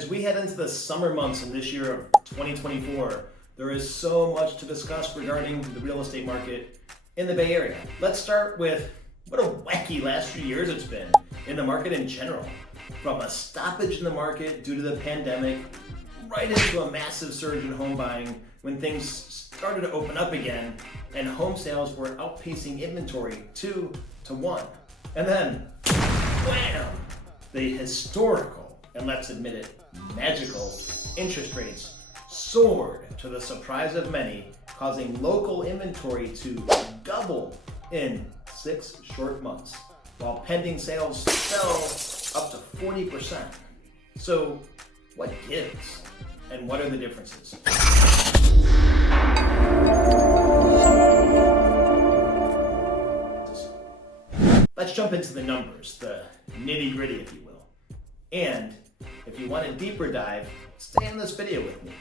As we head into the summer months in this year of 2024, there is so much to discuss regarding the real estate market in the Bay Area. Let's start with what a wacky last few years it's been in the market in general. From a stoppage in the market due to the pandemic, right into a massive surge in home buying when things started to open up again and home sales were outpacing inventory 2 to 1. And then, wham! The historical, and let's admit it, magical interest rates soared to the surprise of many, causing local inventory to double in 6 short months, while pending sales fell up to 40%. So what gives, and what are the differences? Let's jump into the numbers, the nitty-gritty, if you will. And if you want a deeper dive, stay in this video with me.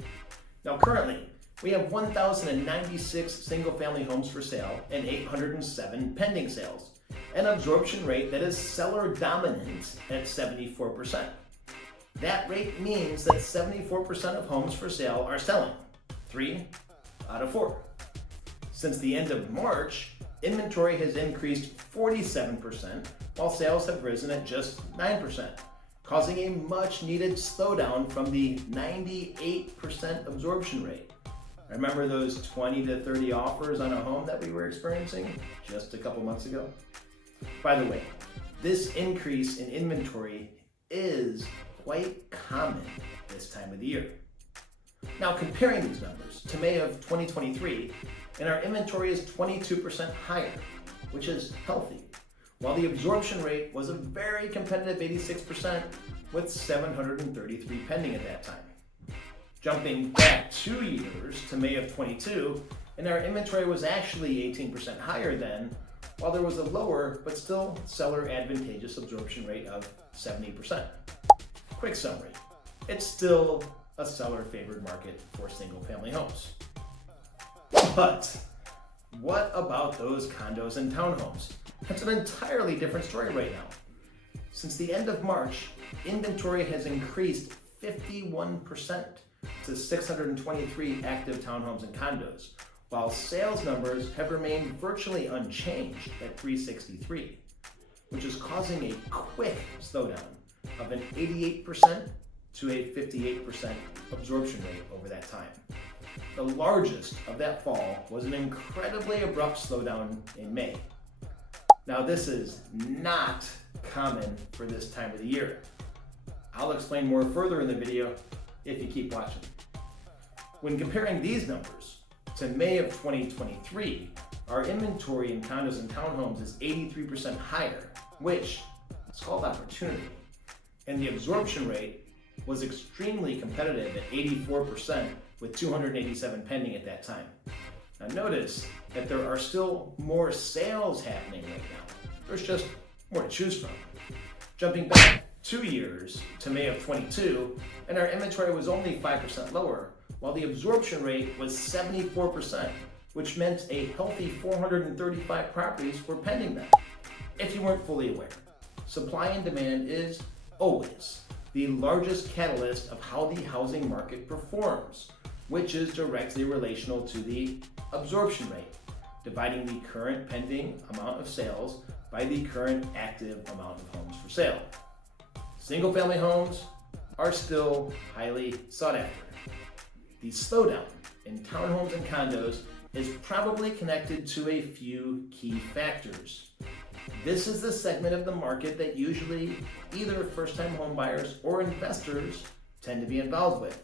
Now currently, we have 1,096 single-family homes for sale and 807 pending sales, an absorption rate that is seller dominant at 74%. That rate means that 74% of homes for sale are selling, 3 out of 4. Since the end of March, inventory has increased 47%, while sales have risen at just 9%, causing a much needed slowdown from the 98% absorption rate. Remember those 20 to 30 offers on a home that we were experiencing just a couple months ago? By the way, this increase in inventory is quite common this time of the year. Now comparing these numbers to May of 2023, and our inventory is 22% higher, which is healthy, while the absorption rate was a very competitive 86% with 733 pending at that time. Jumping back 2 years to May of 22, and our inventory was actually 18% higher then, while there was a lower but still seller advantageous absorption rate of 70%. Quick summary, it's still a seller favored market for single family homes. But what about those condos and townhomes? That's an entirely different story right now. Since the end of March, inventory has increased 51% to 623 active townhomes and condos, while sales numbers have remained virtually unchanged at 363, which is causing a quick slowdown of an 88% to a 58% absorption rate over that time. The largest of that fall was an incredibly abrupt slowdown in May. Now this is not common for this time of the year. I'll explain more further in the video if you keep watching. When comparing these numbers to May of 2023, our inventory in condos and townhomes is 83% higher, which is called opportunity. And the absorption rate was extremely competitive at 84% with 287 pending at that time. Now notice that there are still more sales happening right now. There's just more to choose from. Jumping back 2 years to May of 22, and our inventory was only 5% lower, while the absorption rate was 74%, which meant a healthy 435 properties were pending then. If you weren't fully aware, supply and demand is always the largest catalyst of how the housing market performs, which is directly relational to the absorption rate, dividing the current pending amount of sales by the current active amount of homes for sale. Single family homes are still highly sought after. The slowdown in townhomes and condos is probably connected to a few key factors. This is the segment of the market that usually either first-time home buyers or investors tend to be involved with.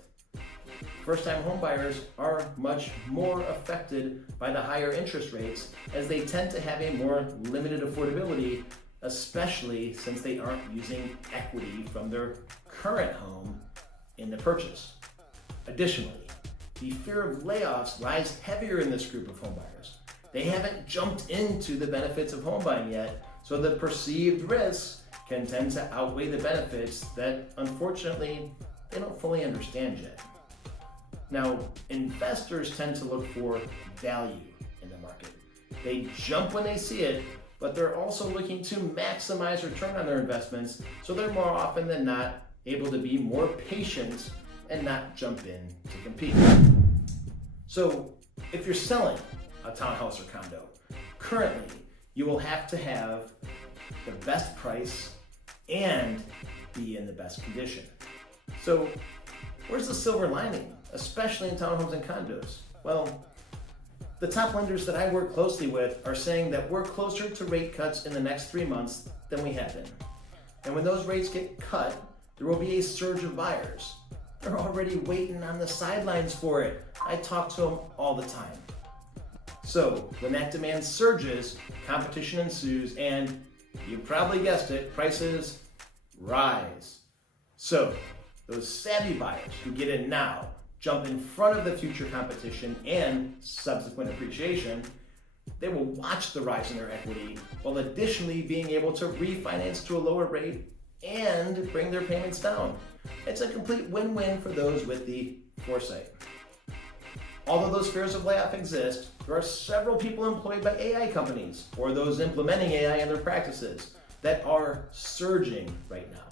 First-time home buyers are much more affected by the higher interest rates as they tend to have a more limited affordability, especially since they aren't using equity from their current home in the purchase. Additionally, the fear of layoffs lies heavier in this group of home buyers. They haven't jumped into the benefits of home buying yet, so the perceived risks can tend to outweigh the benefits that unfortunately they don't fully understand yet. Now, investors tend to look for value in the market. They jump when they see it, but they're also looking to maximize return on their investments, so they're more often than not able to be more patient and not jump in to compete. So if you're selling a townhouse or condo, currently you will have to have the best price and be in the best condition. So where's the silver lining, especially in townhomes and condos? Well, the top lenders that I work closely with are saying that we're closer to rate cuts in the next 3 months than we have been. And when those rates get cut, there will be a surge of buyers. They're already waiting on the sidelines for it. I talk to them all the time. So when that demand surges, competition ensues, and you probably guessed it, prices rise. So those savvy buyers who get in now jump in front of the future competition and subsequent appreciation. They will watch the rise in their equity while additionally being able to refinance to a lower rate and bring their payments down. It's a complete win-win for those with the foresight. Although those fears of layoff exist, there are several people employed by AI companies or those implementing AI in their practices that are surging right now.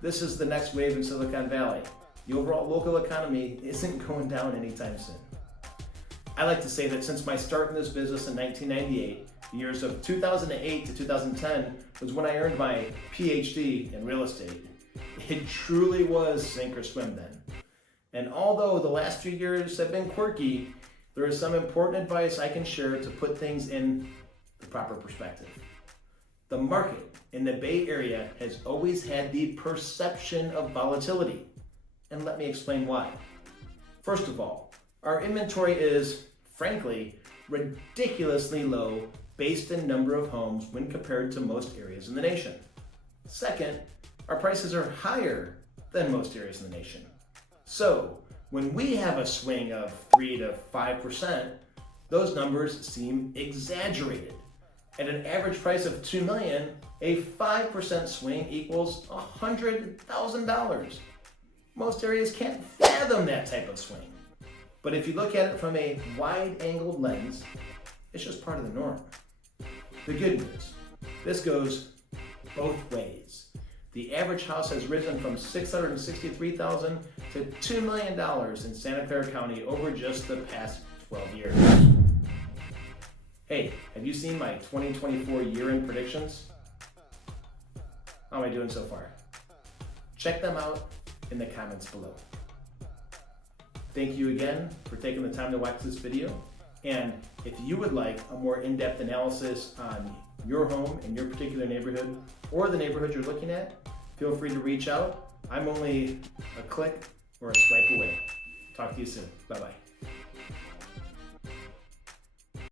This is the next wave in Silicon Valley. The overall local economy isn't going down anytime soon. I like to say that since my start in this business in 1998, the years of 2008 to 2010 was when I earned my PhD in real estate. It truly was sink or swim then. And although the last few years have been quirky, there is some important advice I can share to put things in the proper perspective. The market in the Bay Area has always had the perception of volatility. And let me explain why. First of all, our inventory is, frankly, ridiculously low based in number of homes when compared to most areas in the nation. Second, our prices are higher than most areas in the nation. So when we have a swing of 3 to 5%, those numbers seem exaggerated. At an average price of $2 million, a 5% swing equals $100,000. Most areas can't fathom that type of swing. But if you look at it from a wide-angled lens, it's just part of the norm. The good news, this goes both ways. The average house has risen from $663,000 to $2 million in Santa Clara County over just the past 12 years. Hey, have you seen my 2024 year-end predictions? How am I doing so far? Check them out in the comments below. Thank you again for taking the time to watch this video. And if you would like a more in-depth analysis on your home in your particular neighborhood or the neighborhood you're looking at, feel free to reach out. I'm only a click or a swipe away. Talk to you soon. Bye-bye.